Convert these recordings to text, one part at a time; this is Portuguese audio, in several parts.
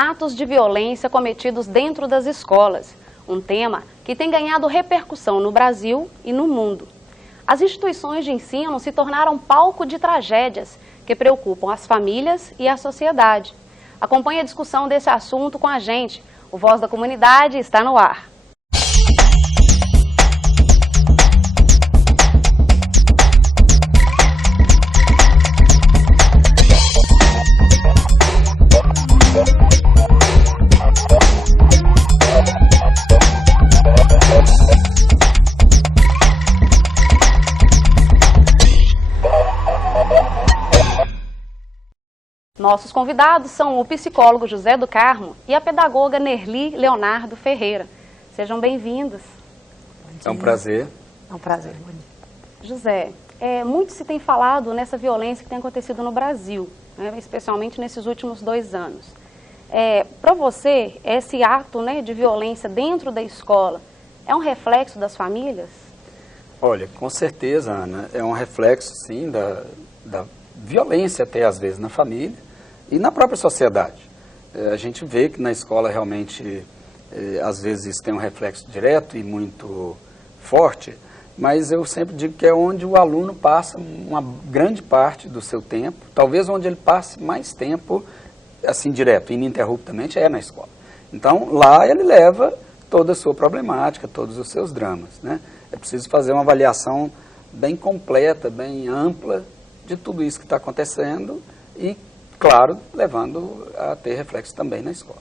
atos de violência cometidos dentro das escolas, um tema que tem ganhado repercussão no Brasil e no mundo. As instituições de ensino se tornaram palco de tragédias que preocupam as famílias e a sociedade. Acompanhe a discussão desse assunto com a gente. O Voz da Comunidade está no ar. Nossos convidados são o psicólogo José do Carmo e a pedagoga Nerli Leonardo Ferreira. Sejam bem-vindos. É um prazer. É um prazer. José, muito se tem falado nessa violência que tem acontecido no Brasil, né, especialmente nesses últimos 2 anos. Para você, esse ato, né, de violência dentro da escola é um reflexo das famílias? Olha, com certeza, Ana, é um reflexo, sim, da violência até às vezes na família e na própria sociedade. A gente vê que na escola realmente, às vezes isso tem um reflexo direto e muito forte, mas eu sempre digo que é onde o aluno passa uma grande parte do seu tempo, talvez onde ele passe mais tempo, assim, direto, ininterruptamente, é na escola. Então, lá ele leva toda a sua problemática, todos os seus dramas, né? É preciso fazer uma avaliação bem completa, bem ampla de tudo isso que está acontecendo e, claro, levando a ter reflexo também na escola.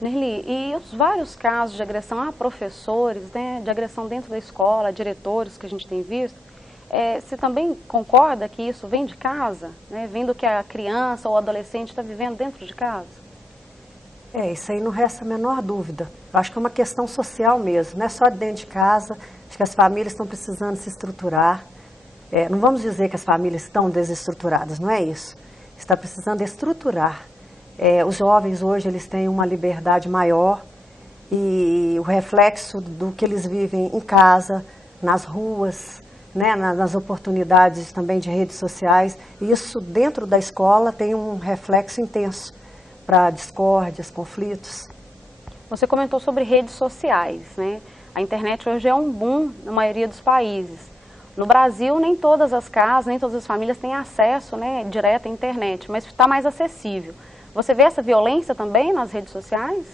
Nerli, e os vários casos de agressão a professores, né, de agressão dentro da escola, a diretores que a gente tem visto, você também concorda que isso vem de casa, né, vem do que a criança ou o adolescente está vivendo dentro de casa? Isso aí não resta a menor dúvida. Eu acho que é uma questão social mesmo, não é só dentro de casa. Acho que as famílias estão precisando se estruturar. Não vamos dizer que as famílias estão desestruturadas, não é isso. Está precisando estruturar. Os jovens hoje eles têm uma liberdade maior e o reflexo do que eles vivem em casa, nas ruas, né, nas oportunidades também de redes sociais, isso dentro da escola tem um reflexo intenso para discórdias, conflitos. Você comentou sobre redes sociais, né? A internet hoje é um boom na maioria dos países. No Brasil, nem todas as casas, nem todas as famílias têm acesso, né, direto à internet, mas está mais acessível. Você vê essa violência também nas redes sociais?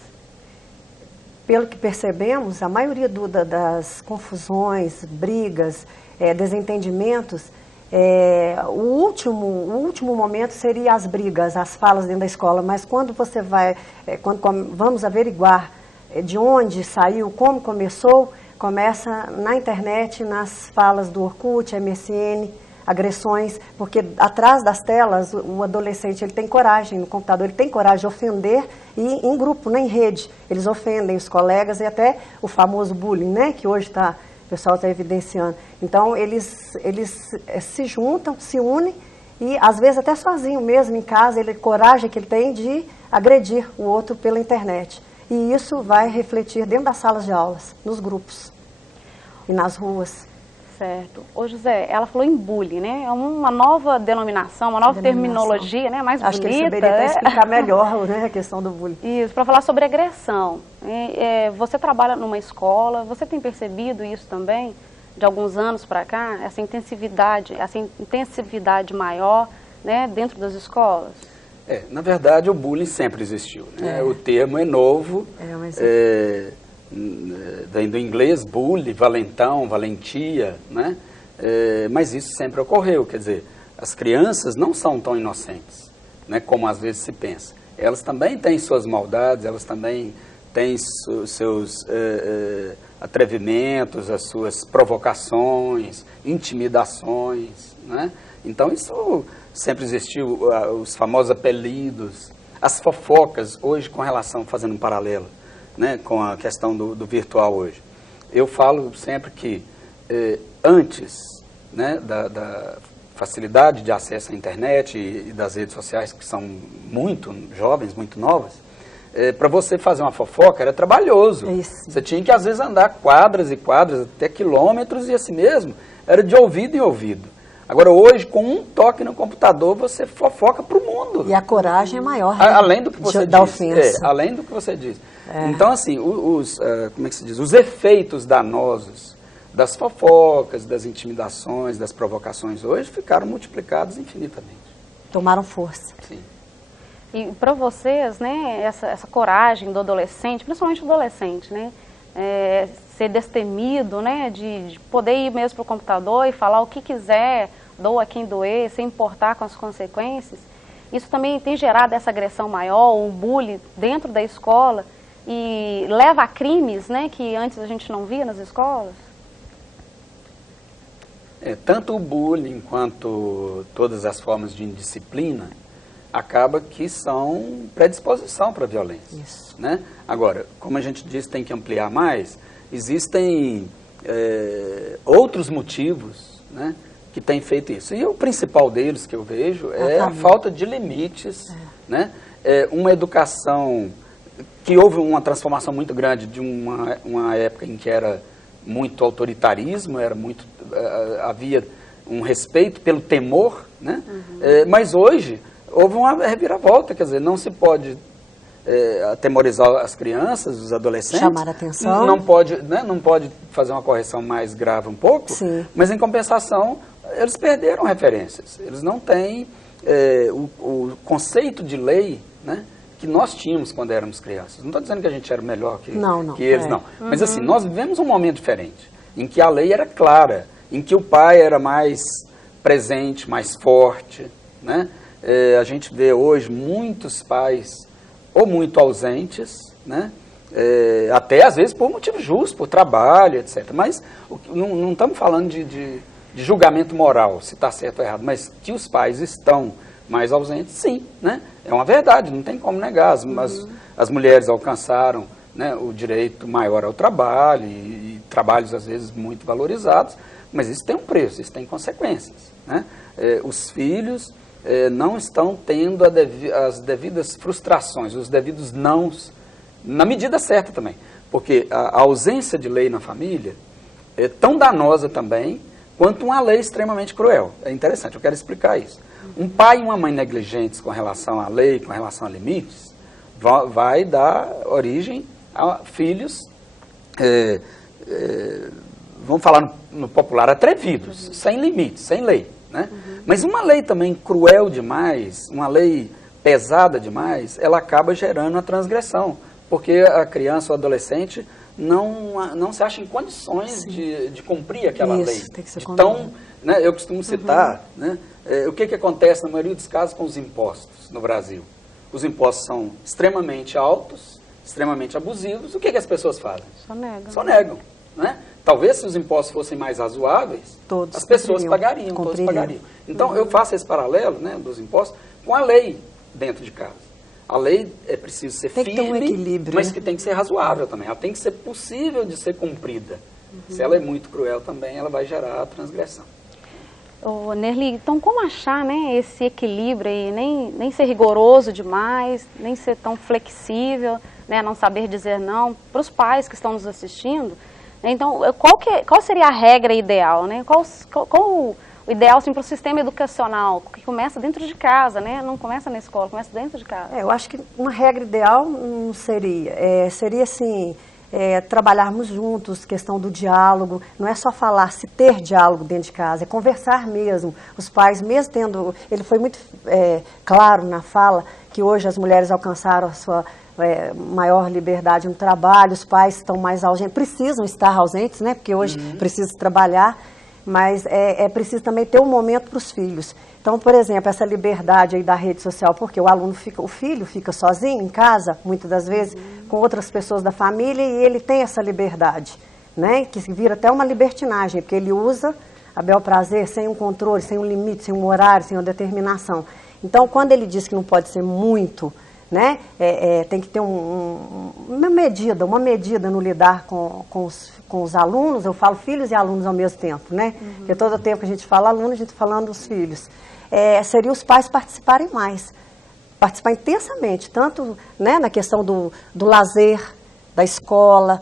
Pelo que percebemos, a maioria das confusões, brigas, desentendimentos, o último momento seria as brigas, as falas dentro da escola, mas quando você vai, quando vamos averiguar de onde saiu, como começou, começa na internet, nas falas do Orkut, MSN, agressões, porque atrás das telas o adolescente ele tem coragem, no computador ele tem coragem de ofender e em grupo, né, em rede, eles ofendem os colegas e até o famoso bullying, né, que hoje o pessoal está evidenciando. Então eles se juntam, se unem e às vezes até sozinho mesmo em casa, a coragem que ele tem de agredir o outro pela internet. E isso vai refletir dentro das salas de aulas, nos grupos e nas ruas. Certo. Ô José, ela falou em bullying, né? É uma nova denominação, uma nova terminologia, né? Mais Acho bonita. Que ele saberia até explicar melhor, né, a questão do bullying. Isso, para falar sobre agressão. Você trabalha numa escola, você tem percebido isso também, de alguns anos para cá, essa intensividade maior, né, dentro das escolas? Na verdade, o bullying sempre existiu, né? O termo é novo, vem do inglês, bully, valentão, valentia, né? Mas isso sempre ocorreu, quer dizer, as crianças não são tão inocentes, né, como às vezes se pensa. Elas também têm suas maldades, elas também têm seus atrevimentos, as suas provocações, intimidações, né? Então isso sempre existiu, os famosos apelidos, as fofocas, hoje com relação, fazendo um paralelo, né, com a questão do virtual hoje. Eu falo sempre que antes, né, da facilidade de acesso à internet e das redes sociais, que são muito jovens, muito novas, para você fazer uma fofoca era trabalhoso. Você tinha que às vezes andar quadras e quadras, até quilômetros, e assim mesmo, era de ouvido em ouvido. Agora, hoje, com um toque no computador, você fofoca para o mundo. E a coragem é maior, né? Além do que você da diz. ofensa. Além do que você diz. Então, assim, como é que se diz? Os efeitos danosos das fofocas, das intimidações, das provocações hoje ficaram multiplicados infinitamente. Tomaram força. Sim. E para vocês, né, essa coragem do adolescente, principalmente do adolescente, né, ser destemido, né, de poder ir mesmo para o computador e falar o que quiser, doa quem doer, sem importar com as consequências, isso também tem gerado essa agressão maior, o bullying dentro da escola e leva a crimes, né, que antes a gente não via nas escolas? Tanto o bullying quanto todas as formas de indisciplina acaba que são predisposição para a violência. Isso. Né? Agora, como a gente disse, tem que ampliar mais, existem outros motivos, né, que têm feito isso. E o principal deles que eu vejo é a falta de limites, né? Uma educação que houve uma transformação muito grande de uma época em que era muito autoritarismo, havia um respeito pelo temor, né? Mas hoje houve uma reviravolta, quer dizer, não se pode atemorizar as crianças, os adolescentes. Chamar a atenção. Não pode, né, não pode fazer uma correção mais grave um pouco, Sim. Mas em compensação eles perderam referências. Eles não têm o conceito de lei, né, que nós tínhamos quando éramos crianças. Não estou dizendo que a gente era melhor que eles, não. Mas assim, nós vivemos um momento diferente, em que a lei era clara, em que o pai era mais presente, mais forte, né? A gente vê hoje muitos pais ou muito ausentes, né? Até às vezes por motivo justo, por trabalho, etc. Mas não estamos falando de julgamento moral, se está certo ou errado, mas que os pais estão mais ausentes, sim, né? É uma verdade, não tem como negar. As mulheres alcançaram, né, o direito maior ao trabalho e trabalhos às vezes muito valorizados, mas isso tem um preço, isso tem consequências, né? Os filhos não estão tendo as devidas frustrações, os devidos nãos, na medida certa também, porque a ausência de lei na família é tão danosa também quanto uma lei extremamente cruel. É interessante, eu quero explicar isso. Um pai e uma mãe negligentes com relação à lei, com relação a limites, vai dar origem a filhos, vamos falar no popular, atrevidos, sem limites, sem lei, né? Mas uma lei também cruel demais, uma lei pesada demais, ela acaba gerando a transgressão, porque a criança ou adolescente não se acha em condições de cumprir aquela lei. Tem que ser então, né, eu costumo citar, né, o que acontece na maioria dos casos com os impostos no Brasil. Os impostos são extremamente altos, extremamente abusivos. O que as pessoas fazem? Só negam. Né? Talvez se os impostos fossem mais razoáveis, as pessoas pagariam, todos pagariam. Então, eu faço esse paralelo, né, dos impostos com a lei dentro de casa. A lei é preciso ser firme, ter um equilíbrio, mas né? que tem que ser razoável também. Ela tem que ser possível de ser cumprida. Se ela é muito cruel também, ela vai gerar a transgressão. Ô, Nerli, então como achar, né, esse equilíbrio aí, nem ser rigoroso demais, nem ser tão flexível, né, não saber dizer não, para os pais que estão nos assistindo, né? Então, qual seria a regra ideal, né? Qual o ideal assim, para o sistema educacional, que começa dentro de casa, né? Não começa na escola, começa dentro de casa. Eu acho que uma regra ideal não seria, seria assim, trabalharmos juntos, questão do diálogo, não é só falar, se ter diálogo dentro de casa, é conversar mesmo. Os pais, mesmo tendo, ele foi muito claro na fala, que hoje as mulheres alcançaram a sua maior liberdade no trabalho, os pais estão mais ausentes, precisam estar ausentes, né? Porque hoje precisa trabalhar, mas é preciso também ter um momento para os filhos. Então, por exemplo, essa liberdade aí da rede social, porque o filho fica sozinho em casa, muitas das vezes, com outras pessoas da família, e ele tem essa liberdade, né? Que vira até uma libertinagem, porque ele usa a bel prazer, sem um controle, sem um limite, sem um horário, sem uma determinação. Então, quando ele diz que não pode ser muito, né? Tem que ter uma medida no lidar com os alunos, eu falo filhos e alunos ao mesmo tempo, né? Porque todo o tempo que a gente fala aluno, a gente está falando dos filhos. Seria os pais participarem mais, participar intensamente, tanto, né, na questão do lazer, da escola,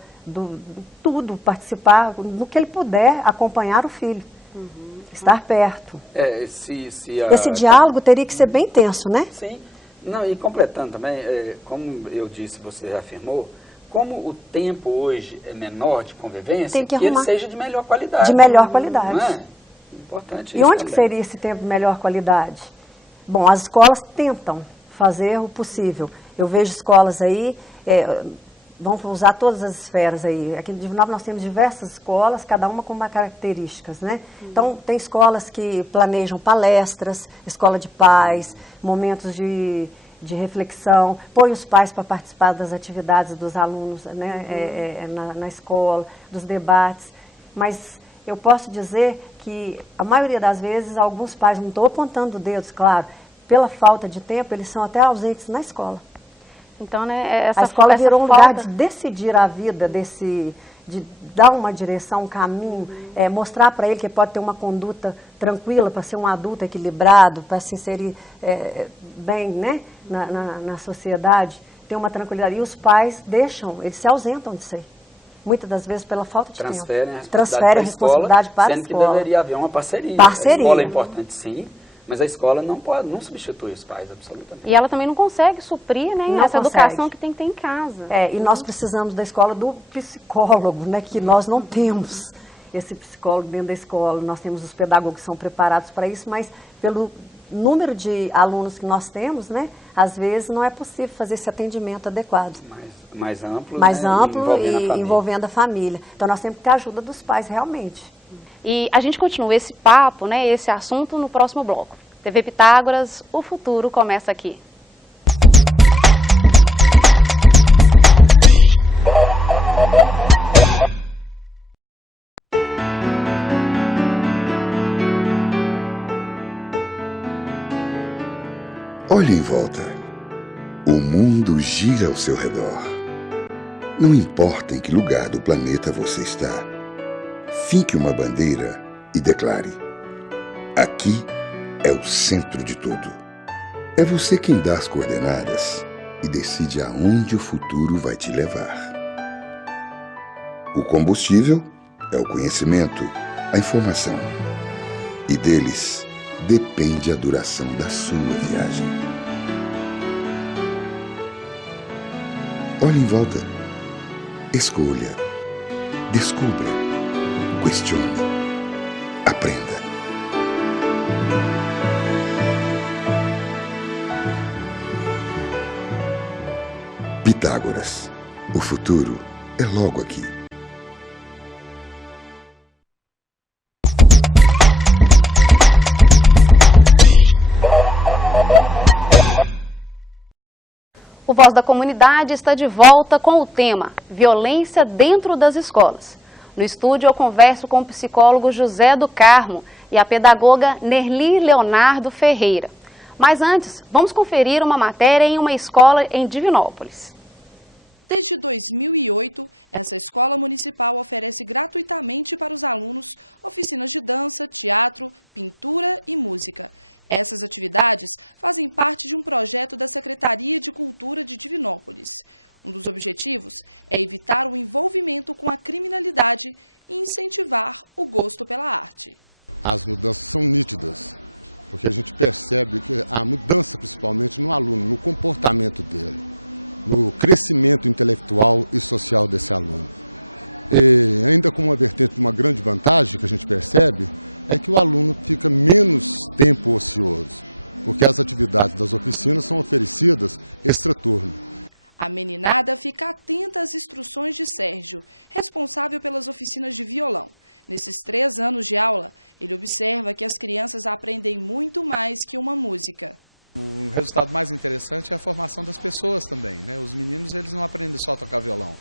tudo, participar do que ele puder, acompanhar o filho. estar perto. Esse diálogo teria que ser bem intenso, né? Sim. Não, e completando também, como eu disse, você afirmou, como o tempo hoje é menor de convivência, que ele seja de melhor qualidade. De melhor qualidade. Não é? Importante. E onde que seria esse tempo de melhor qualidade? Bom, as escolas tentam fazer o possível. Eu vejo escolas aí, vamos usar todas as esferas aí. Aqui em Divinópolis nós temos diversas escolas, cada uma com uma características, né? Então, tem escolas que planejam palestras, escola de paz, momentos de reflexão, põe os pais para participar das atividades dos alunos, né, na escola, dos debates. Mas eu posso dizer que a maioria das vezes, alguns pais, não estou apontando dedos, claro, pela falta de tempo, eles são até ausentes na escola. Então, né, a escola virou um lugar de decidir a vida, de dar uma direção, um caminho, mostrar para ele que ele pode ter uma conduta tranquila, para ser um adulto equilibrado, para se inserir bem, né, na sociedade, ter uma tranquilidade. E os pais eles se ausentam de ser. Muitas das vezes pela falta de tempo. Transferem a responsabilidade para a escola. Sendo que deveria haver uma parceria. A escola é importante, sim, mas a escola não substitui os pais, absolutamente. E ela também não consegue suprir, né, essa educação que tem que ter em casa. E nós precisamos da escola do psicólogo, né, que nós não temos esse psicólogo dentro da escola. Nós temos os pedagogos que são preparados para isso, mas pelo número de alunos que nós temos, né, às vezes não é possível fazer esse atendimento adequado. Mais amplo, mais amplo e envolvendo a família. Então nós temos que ter a ajuda dos pais, realmente. E a gente continua esse papo, né, esse assunto no próximo bloco. TV Pitágoras, o futuro começa aqui. Olhe em volta. O mundo gira ao seu redor. Não importa em que lugar do planeta você está, finque uma bandeira e declare: aqui é o centro de tudo. É você quem dá as coordenadas e decide aonde o futuro vai te levar. O combustível é o conhecimento, a informação. E deles depende a duração da sua viagem. Olhe em volta. Escolha. Descubra. Questione. Aprenda. Pitágoras. O futuro é logo aqui. O Voz da Comunidade está de volta com o tema Violência dentro das escolas. No estúdio eu converso com o psicólogo José do Carmo e a pedagoga Nerli Leonardo Ferreira. Mas antes, vamos conferir uma matéria em uma escola em Divinópolis. Desde 2008, essa escola municipal oferece gratuitamente para os alunos oficinas de dança, teatro, pintura e música. Essas atividades fazem parte de um projeto da Secretaria de Cultura de Divinópolis. Um dos objetivos é evitar o envolvimento com a criminalidade e incentivar o gosto pela arte. As mudanças são nítidas, porque a gente percebe que a mudança principalmente no aluno, no comportamento dele, no crescimento intelectual e social desse aluno. E ainda como uma vertente de uma grande vantagem que a gente percebe é que o aluno fica menos tempo ocioso, porque as atividades das oficinas são oferecidas extraturno. A meninada fica atenta às instruções de Sérgio, responsável pelas oficinas de violão. Nesses 3 anos de aula, ele observa que as crianças aprendem muito mais que uma música. O resultado mais interessante é a formação das pessoas também, né? Os meninos, eles não aprendem só a tocar violão,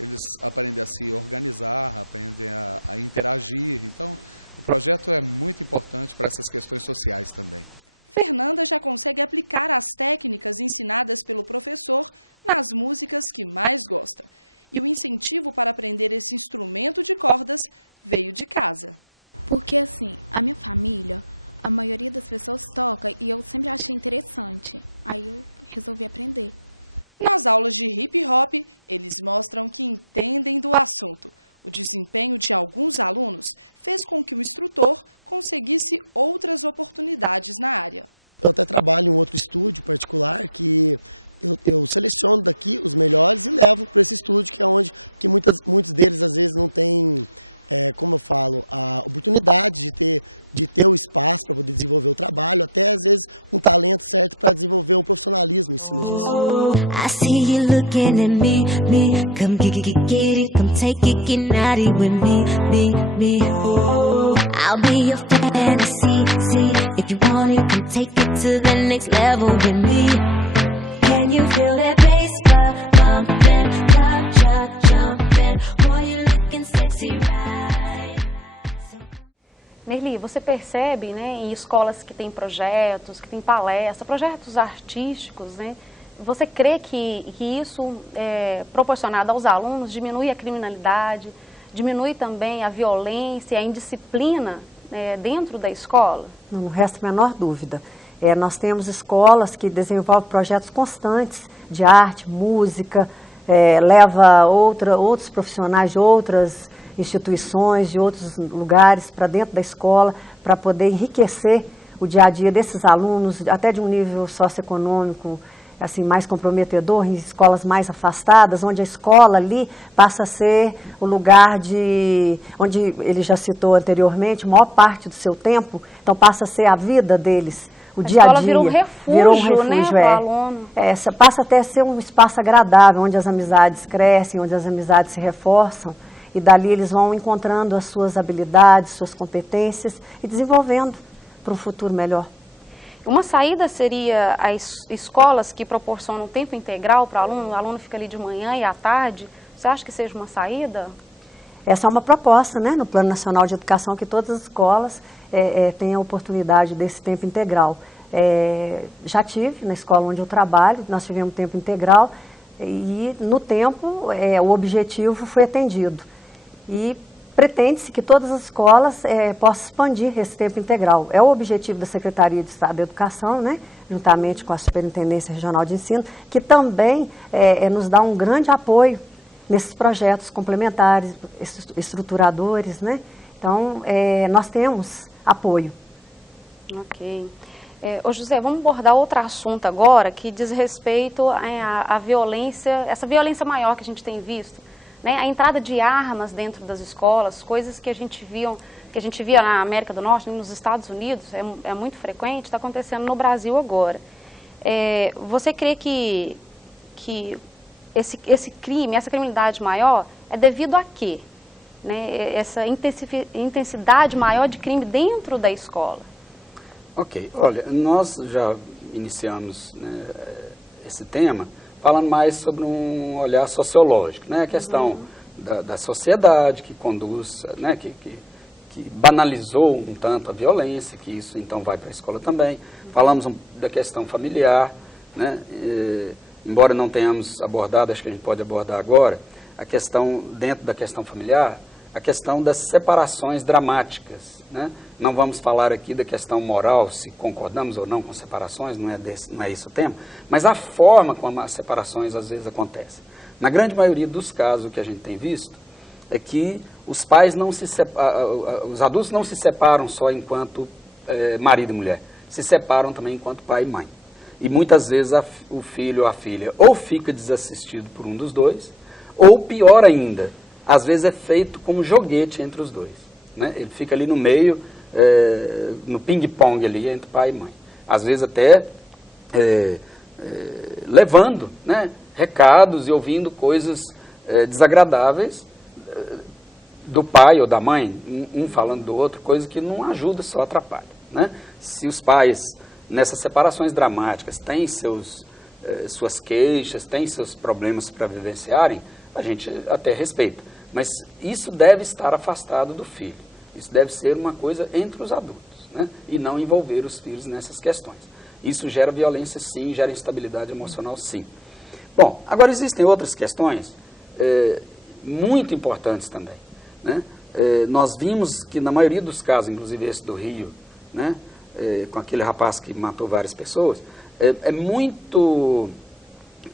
eles aprendem a se organizar, aprendem a interagir. Então, o projeto é muito importante para essas questões sociais também. Fernanda já consegue aplicar as técnicas ensinadas pelo professor nas músicas que mais gosta. E o incentivo para aprender esse instrumento de cordas veio de casa. Porque assim, a minha família, a maioria das pessoas toca e eu sempre achei interessante. Aí eu resolvi aprender. Nas aulas de hip hop, eles mostram que entendem do assunto. O desempenho de alguns alunos fez com que o instrutor conseguisse outras oportunidades na área. Eu até trabalho em um outro estúdio particular que eu seleciono daqui os melhores e levo para esse estúdio, que é onde que muitos deles às vezes não têm, como eu falo, a oportunidade de ter o espaço para poder desenvolver o trabalho, até às vezes um talento certo para desenvolver um profissionalismo em cima disso. I see you looking at me, come get it, come take it, get naughty with me. I'll be your fantasy, see, if you want it, come take it to the next level with me. Can you feel that bass bumping, club jumping, boy you looking sexy right? Nerli, você percebe, né, em escolas que têm projetos, que têm palestras, projetos artísticos, né? Você crê que isso, proporcionado aos alunos, diminui a criminalidade, diminui também a violência, a indisciplina dentro da escola? Não resta a menor dúvida. Nós temos escolas que desenvolvem projetos constantes de arte, música, leva outros profissionais de outras instituições, de outros lugares para dentro da escola, para poder enriquecer o dia a dia desses alunos, até de um nível socioeconômico assim, mais comprometedor, em escolas mais afastadas, onde a escola ali passa a ser o lugar onde ele já citou anteriormente, a maior parte do seu tempo, então passa a ser a vida deles, o dia a dia. A escola virou um refúgio, né, para o aluno. Passa até a ser um espaço agradável, onde as amizades crescem, onde as amizades se reforçam, e dali eles vão encontrando as suas habilidades, suas competências e desenvolvendo para um futuro melhor. Uma saída seria as escolas que proporcionam tempo integral para o aluno fica ali de manhã e à tarde. Você acha que seja uma saída? Essa é uma proposta, né, no Plano Nacional de Educação, que todas as escolas tenham a oportunidade desse tempo integral. Já tive na escola onde eu trabalho, nós tivemos tempo integral e no tempo o objetivo foi atendido. E pretende-se que todas as escolas possam expandir esse tempo integral. É o objetivo da Secretaria de Estado da Educação, né, juntamente com a Superintendência Regional de Ensino, que também nos dá um grande apoio nesses projetos complementares, estruturadores, né? Então, nós temos apoio. Ok. Ô José, vamos abordar outro assunto agora, que diz respeito à violência, essa violência maior que a gente tem visto. Né, a entrada de armas dentro das escolas, coisas que a gente via na América do Norte, nos Estados Unidos, é muito frequente, está acontecendo no Brasil agora. Você crê que esse crime, essa criminalidade maior, é devido a quê? Né, essa intensidade maior de crime dentro da escola? Ok, olha, nós já iniciamos, né, esse tema falando mais sobre um olhar sociológico, né? A questão da sociedade que conduz, né? que banalizou um tanto a violência, que isso então vai para a escola também. Falamos da questão familiar, né? Embora não tenhamos abordado, acho que a gente pode abordar agora, a questão, dentro da questão familiar, a questão das separações dramáticas, né? Não vamos falar aqui da questão moral, se concordamos ou não com separações, não é esse o tema, mas a forma como as separações às vezes acontecem. Na grande maioria dos casos, o que a gente tem visto é que os pais não se separam, os adultos não se separam só enquanto marido e mulher, se separam também enquanto pai e mãe. E muitas vezes o filho ou a filha ou fica desassistido por um dos dois, ou pior ainda, às vezes é feito como joguete entre os dois, né? Ele fica ali no meio, no ping-pong ali entre pai e mãe. Às vezes até levando, né, recados e ouvindo coisas desagradáveis do pai ou da mãe, um falando do outro, coisa que não ajuda, só atrapalha, né? Se os pais, nessas separações dramáticas, têm suas queixas, têm seus problemas para vivenciarem, a gente até respeita. Mas isso deve estar afastado do filho. Isso deve ser uma coisa entre os adultos, né? E não envolver os filhos nessas questões. Isso gera violência, sim, gera instabilidade emocional, sim. Bom, agora existem outras questões muito importantes também, né? Nós vimos que na maioria dos casos, inclusive esse do Rio, né, com aquele rapaz que matou várias pessoas, é muito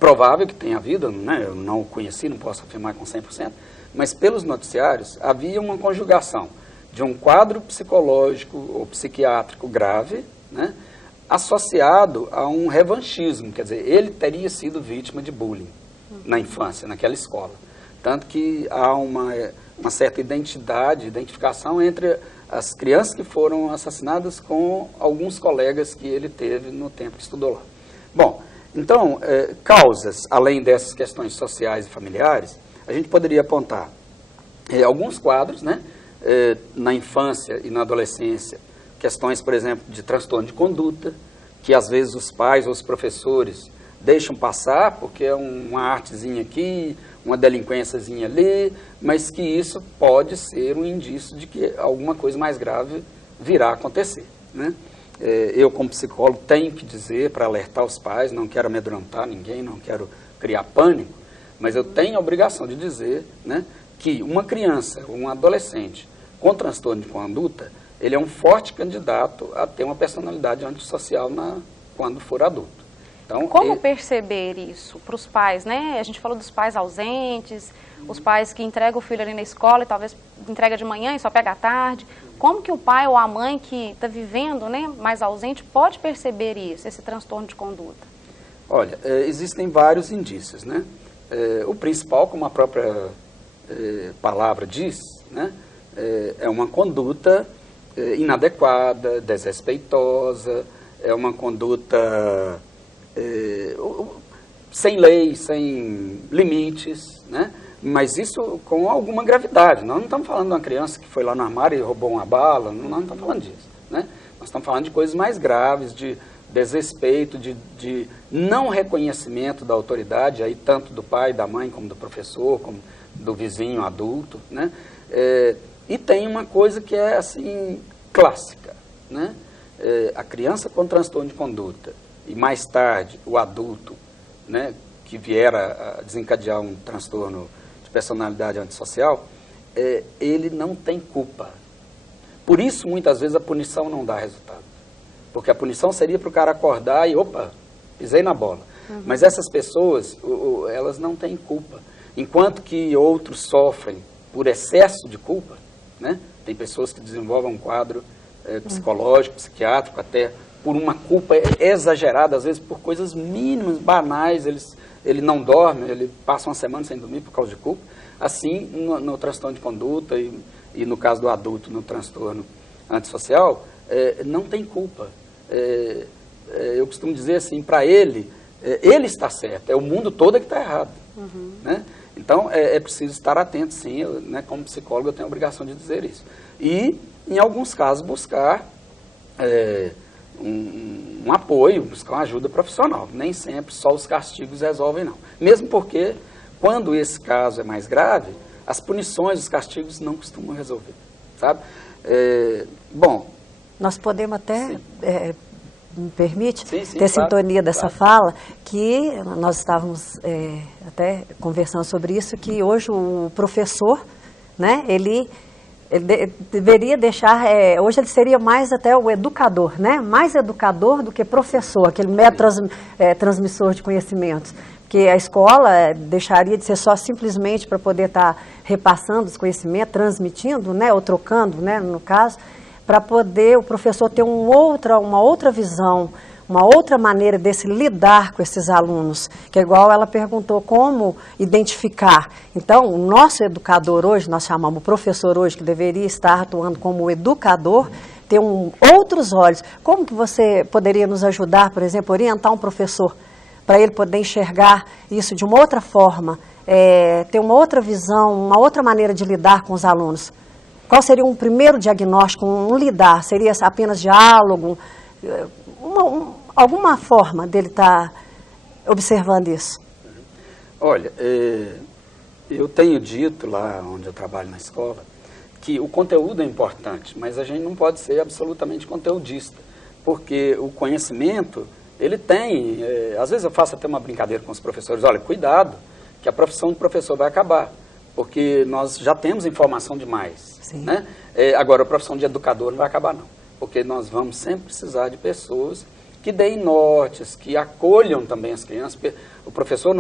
provável que tenha havido, né, eu não o conheci, não posso afirmar com 100%, mas pelos noticiários havia uma conjugação de um quadro psicológico ou psiquiátrico grave, né, associado a um revanchismo, quer dizer, ele teria sido vítima de bullying na infância, naquela escola. Tanto que há uma certa identificação entre as crianças que foram assassinadas com alguns colegas que ele teve no tempo que estudou lá. Bom, então, causas, além dessas questões sociais e familiares, a gente poderia apontar alguns quadros, né, na infância e na adolescência, questões, por exemplo, de transtorno de conduta, que às vezes os pais ou os professores deixam passar, porque é uma artezinha aqui, uma delinquênciazinha ali, mas que isso pode ser um indício de que alguma coisa mais grave virá a acontecer, né? Eu, como psicólogo, tenho que dizer para alertar os pais, não quero amedrontar ninguém, não quero criar pânico, mas eu tenho a obrigação de dizer, né, que uma criança, um adolescente com transtorno de conduta, ele é um forte candidato a ter uma personalidade antissocial quando for adulto. Então, como perceber isso para os pais, né? A gente falou dos pais ausentes, os pais que entregam o filho ali na escola e talvez entrega de manhã e só pega à tarde. Como que o pai ou a mãe que está vivendo, né, mais ausente pode perceber isso, esse transtorno de conduta? Olha, existem vários indícios, né? O principal, como a própria palavra diz, né, é uma conduta inadequada, desrespeitosa, é uma conduta sem lei, sem limites, né? Mas isso com alguma gravidade. Nós não estamos falando de uma criança que foi lá no armário e roubou uma bala, nós não estamos falando disso, né? Nós estamos falando de coisas mais graves, de desrespeito, de não reconhecimento da autoridade, aí tanto do pai, da mãe, como do professor, como do vizinho adulto, né? E tem uma coisa que é, assim, clássica, né? A criança com transtorno de conduta e mais tarde o adulto, né, que vier a desencadear um transtorno de personalidade antissocial, ele não tem culpa. Por isso, muitas vezes, a punição não dá resultado. Porque a punição seria para o cara acordar e, opa, pisei na bola. Uhum. Mas essas pessoas, elas não têm culpa. Enquanto que outros sofrem por excesso de culpa, né? Tem pessoas que desenvolvem um quadro psicológico, psiquiátrico, até por uma culpa exagerada, às vezes por coisas mínimas, banais, ele não dorme, ele passa uma semana sem dormir por causa de culpa. Assim, no transtorno de conduta e no caso do adulto, no transtorno antissocial, não tem culpa. Eu costumo dizer assim, para ele está certo, é o mundo todo que está errado. Uhum. Né? Então, é preciso estar atento, sim, né, como psicólogo eu tenho a obrigação de dizer isso. E, em alguns casos, buscar um apoio, buscar uma ajuda profissional. Nem sempre só os castigos resolvem, não. Mesmo porque, quando esse caso é mais grave, as punições, os castigos não costumam resolver, sabe? Bom... Nós podemos até, me permite, sim, ter claro, sintonia dessa fala, que nós estávamos até conversando sobre isso, que hoje o professor, né, ele deveria deixar, hoje ele seria mais até o educador, né, mais educador do que professor, aquele mero transmissor de conhecimentos. Porque a escola deixaria de ser só simplesmente para poder estar repassando os conhecimentos, transmitindo, né, ou trocando, né, no caso, para poder o professor ter uma outra visão, uma outra maneira de se lidar com esses alunos, que é igual ela perguntou, como identificar. Então, o nosso educador hoje, nós chamamos o professor hoje, que deveria estar atuando como educador, ter outros olhos. Como que você poderia nos ajudar, por exemplo, orientar um professor, para ele poder enxergar isso de uma outra forma, ter uma outra visão, uma outra maneira de lidar com os alunos? Qual seria um primeiro diagnóstico, um lidar? Seria apenas diálogo? Alguma forma dele estar observando isso? Olha, eu tenho dito lá onde eu trabalho na escola que o conteúdo é importante, mas a gente não pode ser absolutamente conteudista, porque o conhecimento, ele tem... às vezes eu faço até uma brincadeira com os professores, olha, cuidado, que a profissão de professor vai acabar, porque nós já temos informação demais. Né? Agora, a profissão de educador não vai acabar, não, porque nós vamos sempre precisar de pessoas que que deem nortes, que acolham também as crianças, porque o professor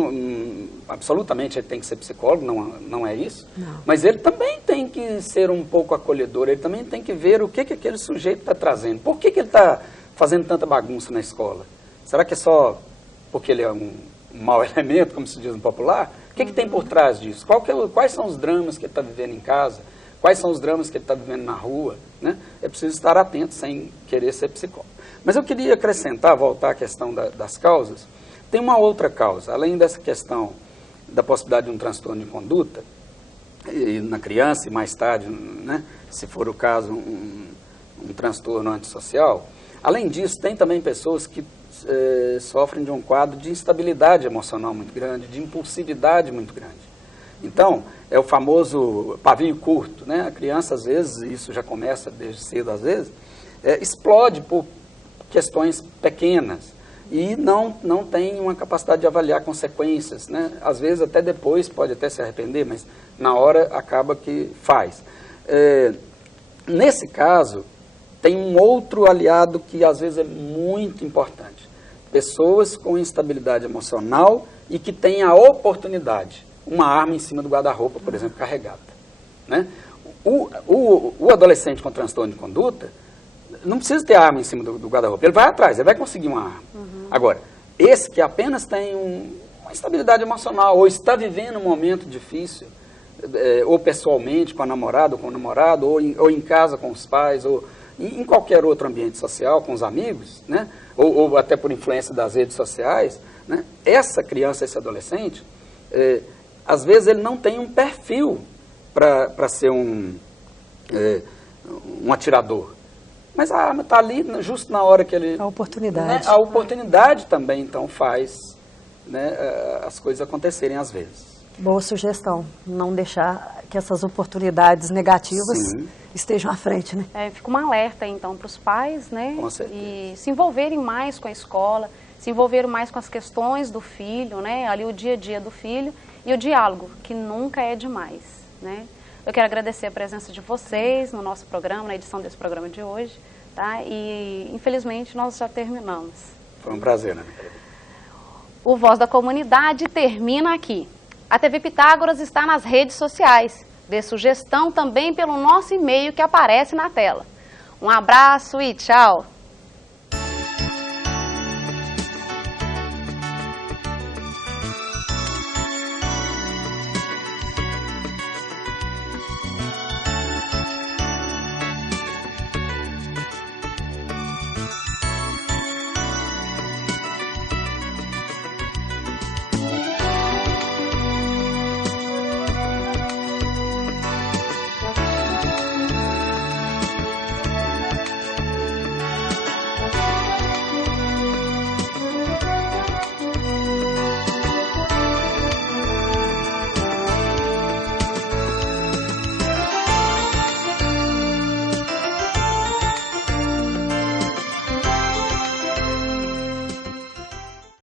absolutamente ele tem que ser psicólogo, não é isso, mas ele também tem que ser um pouco acolhedor, ele também tem que ver o que aquele sujeito está trazendo, por que ele está fazendo tanta bagunça na escola? Será que é só porque ele é um mau elemento, como se diz no popular? O que tem por trás disso? Quais são os dramas que ele está vivendo em casa? Quais são os dramas que ele está vivendo na rua? Né? É preciso estar atento sem querer ser psicólogo. Mas eu queria acrescentar, voltar à questão das causas. Tem uma outra causa, além dessa questão da possibilidade de um transtorno de conduta, e na criança e mais tarde, né, se for o caso, um transtorno antissocial. Além disso, tem também pessoas que sofrem de um quadro de instabilidade emocional muito grande, de impulsividade muito grande. Então, é o famoso pavio curto, né? A criança, às vezes, isso já começa desde cedo, às vezes, explode por questões pequenas e não tem uma capacidade de avaliar consequências, né? Às vezes, até depois, pode até se arrepender, mas na hora acaba que faz. Nesse caso, tem um outro aliado que, às vezes, é muito importante. Pessoas com instabilidade emocional e que têm a oportunidade, uma arma em cima do guarda-roupa, por exemplo, carregada. Né? O adolescente com transtorno de conduta não precisa ter arma em cima do guarda-roupa, ele vai atrás, ele vai conseguir uma arma. Agora, esse que apenas tem uma instabilidade emocional ou está vivendo um momento difícil, ou pessoalmente com a namorada ou com o namorado, ou em casa com os pais, ou em qualquer outro ambiente social, com os amigos, né? ou até por influência das redes sociais, né? Essa criança, esse adolescente, às vezes ele não tem um perfil para ser um atirador. Mas a arma está ali justo na hora que ele... A oportunidade. Né? A oportunidade também, então, faz, né, as coisas acontecerem às vezes. Boa sugestão, não deixar que essas oportunidades negativas estejam à frente, né? Fica um alerta, então, para os pais, né? Com certeza. E se envolverem mais com a escola, se envolverem mais com as questões do filho, né? Ali o dia a dia do filho e o diálogo, que nunca é demais, né? Eu quero agradecer a presença de vocês no nosso programa, na edição desse programa de hoje, tá? E, infelizmente, nós já terminamos. Foi um prazer, né? O Voz da Comunidade termina aqui. A TV Pitágoras está nas redes sociais. Dê sugestão também pelo nosso e-mail que aparece na tela. Um abraço e tchau!